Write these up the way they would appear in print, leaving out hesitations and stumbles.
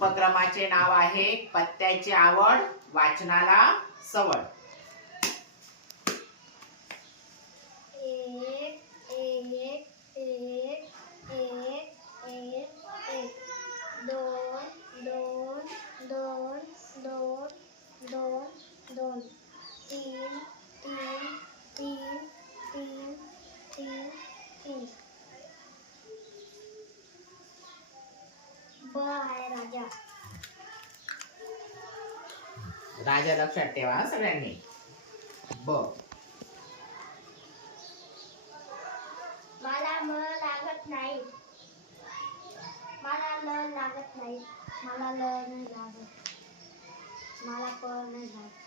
उपक्रमाचे नाव आहे पत्त्याची आवड वाचनाला सवड. राजा. राजा लक्षात ठेवा सगळ्यांनी. ब. मला म लागत नाही. मला ल लागत नाही. मला ल नाही लागत. मला प नाही लागत.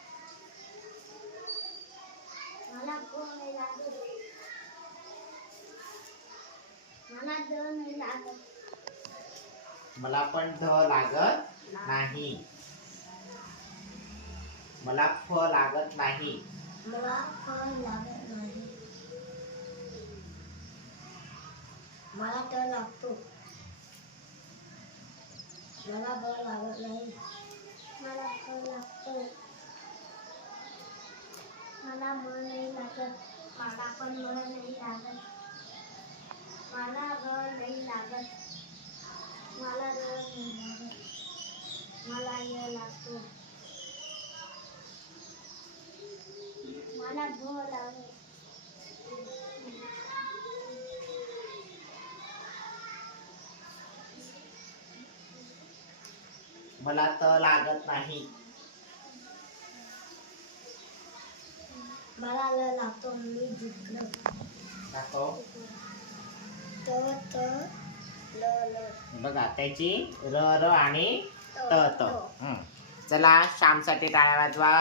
मला प नाही लागत. मला द नाही लागत. मला पण ध लागत नाही. मला फ लागत नाही. मला फ लागत नाही. मला ट लागतो. मला ब लागत नाही. मला फ लागतो. मला म नाही लागत. मला पण म नाही लागत. मला ग नाही लागत. मला र नाही लागत. मला य लागतो. मला भ लागत. मला त लागत नाही. मला ल लागतो. मी जिंकलो. दाखव. त ल ल. बघा त्याची र र आणि त त. चला श्यामसाठी टाळ्या वाजवा.